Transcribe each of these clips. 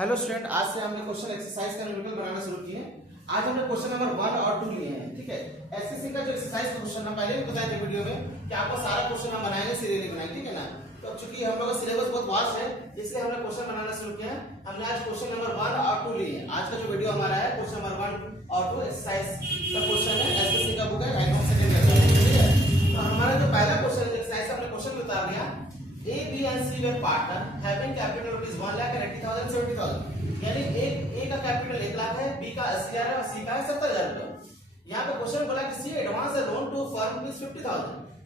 Hello student, आज से हमने क्वेश्चन एक्सरसाइज का न्यूमेरिकल बनाना शुरू किए। आज हमने क्वेश्चन नंबर 1 और 2 लिए हैं। ठीक है, एसएससी का जो एक्सरसाइज का क्वेश्चन हम पहले भी बताए थे वीडियो में कि आपको सारा क्वेश्चन हम बनाएंगे, सीरियली बनाएंगे। ठीक है ना। तो चूंकि हम लोग का सिलेबस बहुत वास्ट है, इसलिए हमने क्वेश्चन बनाना शुरू किया। हमने आज क्वेश्चन नंबर 1 और 2 लिए हैं। आज का जो वीडियो हमारा है क्वेश्चन नंबर 1 और 2 एक्सरसाइज का क्वेश्चन है। एसएससी का बुक है, राइट ऑफ सेकंड ईयर का। ठीक है, तो हमारा जो पहला क्वेश्चन एक्सरसाइज हमने क्वेश्चन में उतार लिया। A, B and C were partner having capital rupees 1,80,000 70,000। यानी A का कैपिटल 1 लाख है, B का 80,000 है और C का है 70,000 रुपए। यहाँ पे क्वेश्चन बोला कि C एडवांस है loan to firm rupees 50,000।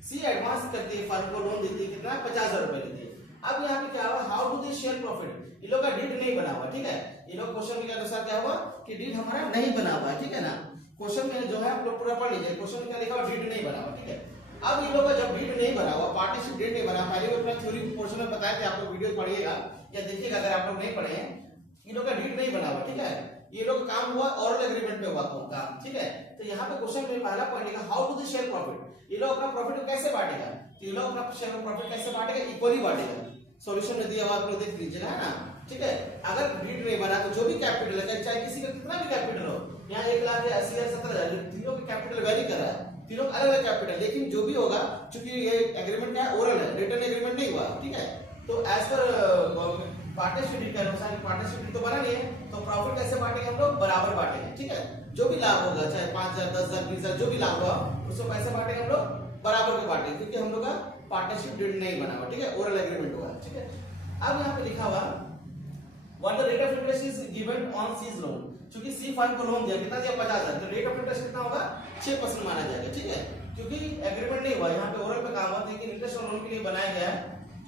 C advance करती है फर्म को, लोन देती है कितना, 50,000 रुपए देती है। अब यहाँ पे क्या हुआ, how do they share profit. ये लोग का डीड नहीं बना हुआ। ठीक है, ये लोग क्वेश्चन के अनुसार क्या हुआ कि डीड हमारा नहीं बना हुआ है। ठीक है ना, क्वेश्चन में जो है आप लोग पूरा पढ़ लीजिए। क्वेश्चन में क्या लिखा हुआ, डीड नहीं बना हुआ। ठीक है, अब इन लोगों का जब डीड नहीं बना हुआ, पार्टनरशिप डीड नहीं बना, पहले वो अपना थ्योरी पोर्शन में बताया थे, आप लोग वीडियो पढ़िएगा या देखिएगा अगर आप लोग नहीं पढ़े हैं। इन लोग का डीड नहीं बना हुआ। ठीक है, ये लोग काम हुआ ऑरल एग्रीमेंट पे हुआ काम। ठीक है, तो यहाँ पे क्वेश्चन में पहला पॉइंट है how to the share profit. ये लोग अपना प्रॉफिट को कैसे बांटेगा, तो ये लोग अपना शेयर प्रॉफिट कैसे बांटेगा, इक्वली बांटेगा। सॉल्यूशन में दिया हुआ आप लोग देख लीजिएगा, है ना। ठीक है, अगर डीड नहीं बना तो जो भी कैपिटल है, चाहे किसी का कितना भी कैपिटल हो, यहाँ 1,80,000 70,000, तीनों की कैपिटल वेरी कर रहा है, तीनों अलग अलग कैपिटल, लेकिन जो भी होगा, चूंकि ये एग्रीमेंट क्या है, ओरल है, रिटन एग्रीमेंट नहीं हुआ। ठीक है, तो एज पर पार्टनरशिप डीड के अनुसार पार्टनरशिप डीड तो बना नहीं है, तो प्रॉफिट कैसे बांटेंगे हम लोग, बराबर बांटेंगे। ठीक है, जो भी लाभ होगा, चाहे 5,000 10,000 20,000 जो भी लाभ होगा, उसको कैसे बांटेंगे हम लोग, बराबर के बांटेंगे, क्योंकि हम लोग का पार्टनरशिप डीड नहीं बना हुआ। ठीक है, ओरल एग्रीमेंट हुआ। ठीक है, अब यहाँ पे लिखा हुआ what the rate of interest is given on C's loan. क्योंकि सी फर्म को लोन दिया, कितना दिया, 50,000, तो रेट ऑफ इंटरेस्ट कितना होगा, 6% माना जाएगा। ठीक है, क्योंकि एग्रीमेंट नहीं हुआ, यहाँ पे ओरल पे काम हुआ, लेकिन इंटरेस्ट और लोन के लिए बनाया गया है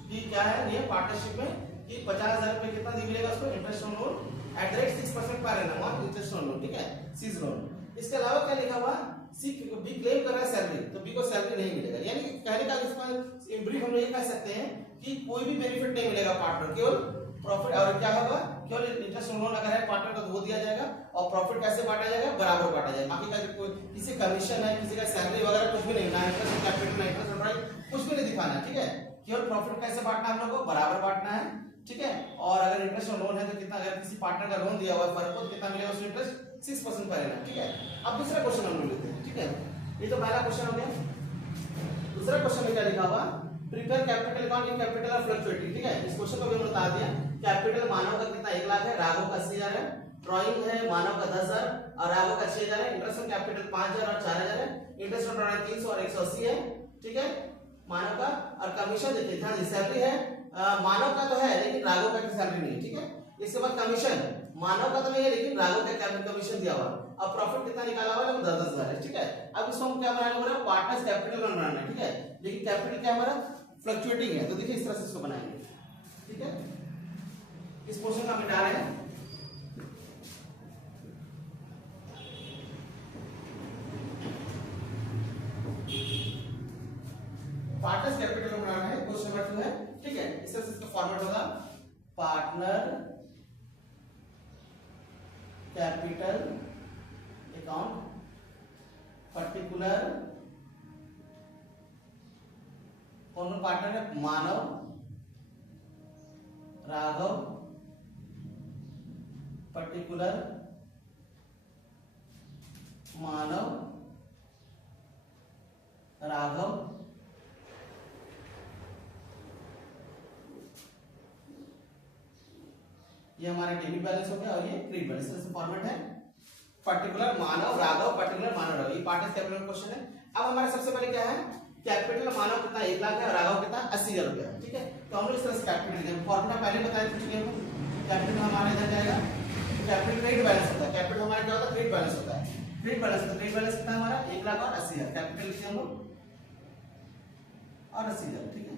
कि क्या है ये पार्टनरशिप में कि 50,000 रुपए कितना मिलेगा उसको, interest on loan at the rate 6% per annum on interest on loan. ठीक है, सीज लोन। इसके अलावा क्या लिखा हुआ, सी बी क्लेम कर रहा है सैलरी, तो बी को सैलरी नहीं मिलेगा। यानी कि कहने का इसमें ब्रीफ हम लोग ये कह सकते हैं कि कोई भी बेनिफिट नहीं मिलेगा पार्टनर, केवल प्रॉफिट। और क्या होगा, केवल इंटरेस्ट ऑन लोन अगर है पार्टनर का तो वो दिया जाएगा, और प्रॉफिट कैसे बांटा जाएगा, बराबर बांटा जाएगा। बाकी का कोई किसी कमीशन है, किसी का सैलरी वगैरह कुछ भी नहीं, ना इंटरेस्ट कैपिटल, ना इंटरेस्ट ऑन कुछ भी नहीं दिखाना। ठीक है, केवल प्रॉफिट कैसे बांटना हम लोग को, बराबर बांटना है। ठीक है, और अगर इंटरेस्ट ऑन लोन है तो कितना, अगर किसी पार्टनर का लोन दिया हुआ है फर्म को, कितना मिलेगा उसको इंटरेस्ट 6% पर एनम। ठीक है, अब दूसरा क्वेश्चन हम लोग लेते हैं। ठीक है, ये तो पहला क्वेश्चन हो गया। दूसरा क्वेश्चन में क्या लिखा हुआ, prepare capital account in capital R fluctuating. ठीक है, इस क्वेश्चन को भी हमने बता दिया। कैपिटल मानव का कितना 1 लाख है, राघव का 80,000 है, ड्राइंग है मानव का 10,000 और राघव का 6,000 है, इंटरेस्ट ऑन कैपिटल 5,000 और 4,000 है, इंटरेस्ट ऑन ड्राइंग 300 और 180 है। ठीक है, मानव का, और कमीशन देखिए ध्यान, सैलरी है मानव का तो है लेकिन राघव का सैलरी नहीं। ठीक है, इसके बाद कमीशन मानव का तो नहीं है लेकिन राघव का कमीशन दिया हुआ। अब प्रॉफिट कितना निकाला हुआ है, 10,000 है। ठीक है, अब इसको हम क्या बनाना है, पार्टनर्स कैपिटल बनाना है। ठीक है, लेकिन कैपिटल क्या हमारा फ्लक्चुएटिंग है, तो देखिए इस तरह से इसको बनाएंगे। ठीक है, इस पोर्शन का मिटा रहे हैं। पार्टनर्स कैपिटल को बनाना है, क्वेश्चन नंबर 2 है। ठीक है, इस तरह से इसका फॉर्मेट होगा, पार्टनर कैपिटल अकाउंट पर्टिकुलर, कौन पार्टनर है, मानव, राघव, पर्टिकुलर मानव, राघव, ये हमारा डेबिट बैलेंस हो गया और ये क्रेडिट बैलेंस। इसका फॉर्मेट है पर्टिकुलर मानव, राघव, पर्टिकुलर मानव, राघव। ये पार्टनर्स कैपिटल क्वेश्चन है। अब हमारे सबसे पहले क्या है, कैपिटल मानव कितना 1 लाख है और राघव कितना 80,000 रुपया। ठीक है, तो हम लोग इस तरह से कैपिटल फॉर्मूला पहले बताया था। कैपिटल हमारा इधर जाएगा, कैपिटल क्रेडिट बैलेंस होता है। कैपिटल हमारा क्या होता है, क्रेडिट बैलेंस होता है। क्रेडिट बैलेंस, क्रेडिट बैलेंस कितना हमारा 1 लाख और 80,000, कैपिटल लिखते हैं हम लोग और 80,000। ठीक है,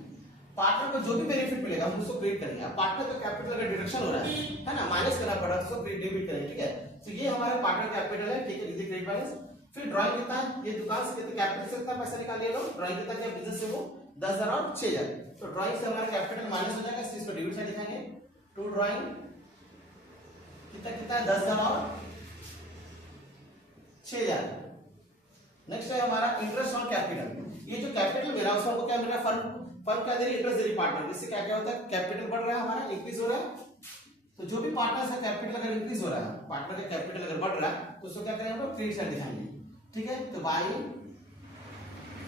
पार्टनर को जो भी बेनिफिट मिलेगा हम उसको क्रेडिट करेंगे। अब पार्टनर का कैपिटल का डिडक्शन हो रहा है ना, माइनस करना पड़ रहा है, उसको डेबिट करेंगे। ठीक है, तो ये हमारा पार्टनर कैपिटल है। ठीक है, इधर क्रेडिट बैलेंस। फिर ड्राइंग कितना है, ये दुकान से कितना कैपिटल से कितना पैसा निकाल लिया लोग, ड्राइंग कितना किया बिजनेस से वो 10,000 और 6,000, तो ड्राइंग से हमारा कैपिटल माइनस हो जाएगा, इसको डेबिट साइड लिखेंगे। टू ड्राइंग कितना कितना है, 10,000 और 6,000। नेक्स्ट है हमारा इंटरेस्ट ऑन कैपिटल। ये जो कैपिटल मिला उसको क्या मिल रहा है, फर्म क्या दे रही है, इंटरेस्ट दे रही पार्टनर। इससे क्या क्या होता है, कैपिटल बढ़ रहा है हमारा, इंक्रीज हो रहा है, तो जो भी पार्टनर का कैपिटल अगर इंक्रीज हो रहा है, पार्टनर का कैपिटल अगर बढ़ रहा है, तो उसको क्या करेंगे हम लोग क्रेडिट साइड दिखाएंगे। ठीक है, तो बाई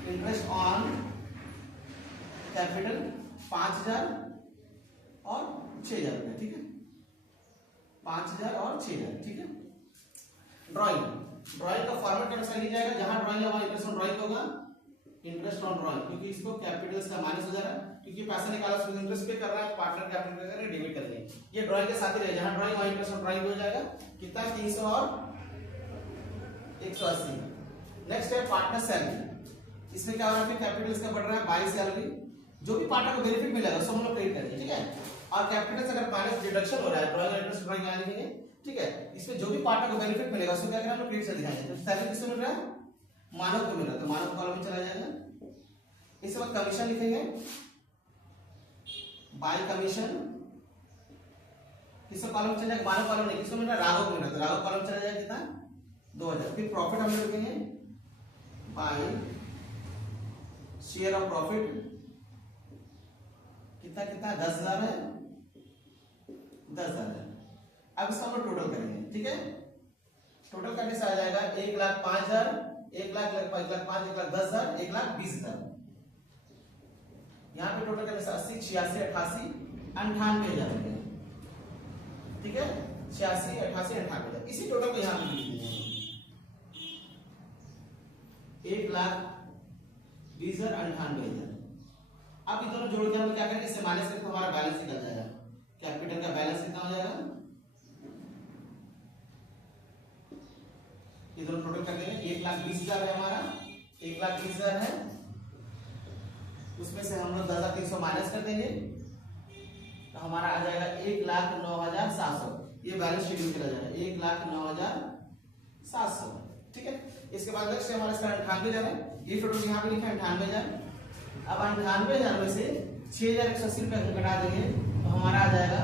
इंटरेस्ट ऑन कैपिटल 5000 और 6000 रुपए। ठीक है, 5000 और 6000। ठीक है, ड्राइंग का फॉर्मेट कैसा लिया जाएगा, जहां ड्राइंग हमारा इंटरेस्ट ऑन ड्राइंग होगा, इंटरेस्ट ऑन ड्राइंग, क्योंकि इसको कैपिटल्स का माइनस हो जा रहा है, क्योंकि पैसा निकाला उसको इंटरेस्ट पे कर रहा है, पार्टनर कैपिटल पे कर रहा है, डेबिट कर रहे हैं। ये ड्राइंग के साथ ही रहेगा, जहां ड्राइंग और इंटरेस्ट ऑन ड्राइंग हो जाएगा कितना, 300 और 180। नेक्स्ट है पार्टनर सैलरी। इसमें क्या हो रहा है, कैपिटल्स का बढ़ रहा है, बाई सैलरी, जो भी पार्टनर को बेनिफिट मिलेगा सब हम लोग क्रेडिट करेंगे। ठीक है, और कैपिटल से अगर माइनस डिडक्शन हो रहा है, ड्राइंग इंटरेस्ट ड्राइंग यहाँ लिखेंगे। ठीक है, इसमें जो भी पार्टनर को बेनिफिट मिलेगा उसको क्या करेंगे हम लोग क्रेडिट से दिखाएंगे। तो सैलरी किसको मिल रहा है, मानव को मिल रहा है, तो मानव कॉलम में चला जाएगा। इसके बाद कमीशन लिखेंगे, बाय कमीशन, किसको कॉलम चला जाएगा, मानव कॉलम नहीं, किसको मिल रहा है, राघव को मिल रहा है, तो राघव कॉलम चला जाएगा कितना, 2000। फिर प्रॉफिट हम लोग लिखेंगे बाय शेयर ऑफ प्रॉफिट, कितना 10,000 है, 10,000 है। अब इसका हम लोग टोटल करेंगे। ठीक है, टोटल करने से आ जाएगा 1,05,000, 1,05,000, 1,10,000, 1,20,000। यहाँ पे टोटल करने से 80, 86, 88, 98,000। ठीक है, 86, 88, 98,000। इसी टोटल को यहाँ पे लिख देंगे 1,20,000, 98,000। अब ये दोनों जोड़ के हम क्या करेंगे, इससे माइनस करके हमारा बैलेंस निकल जाएगा। कैपिटल का बैलेंस कितना हो जाएगा, ये दोनों टोटल कर देंगे, 1,20,000 है हमारा, 1,20,000 है, उसमें से हम लोग 10,300 माइनस कर देंगे, तो हमारा आ जाएगा 1,09,700। ये बैलेंस शीट में चला जाएगा 1,09,700। ठीक है, इसके बाद नेक्स्ट हमारा इसका 98,000 है, ये टोटल यहाँ पे लिखा है 98,000। अब 98,000 में से 6,180 रुपए घटा देंगे, तो हमारा आ जाएगा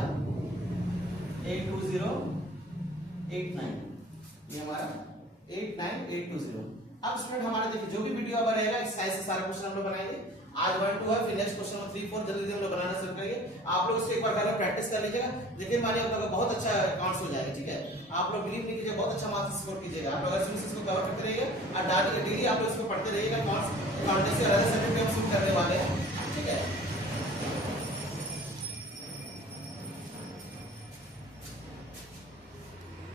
82089। ये हमारा 89820। अब स्टूडेंट हमारा देखिए जो भी वीडियो अब रहेगा इस साइज से सारा क्वेश्चन हम लोग बनाएंगे। आज 1 2 है, फिर नेक्स्ट क्वेश्चन 3 4 जल्दी हम लोग बनाना शुरू करेंगे। आप लोग इसको एक बार घर में प्रैक्टिस कर लीजिएगा, देखिए मानिए आप लोग का बहुत अच्छा अकाउंट्स हो जाएगा। ठीक है, आप लोग बिलीव नहीं कीजिए, बहुत अच्छा मार्क्स स्कोर कीजिएगा। आप लोग अगर इसको कवर करते रहिएगा और डेली आप लोग इसको पढ़ते रहिएगा, अकाउंट्स अकाउंटेंसी और अदर सब्जेक्ट में हम शुरू करने वाले हैं। ठीक है।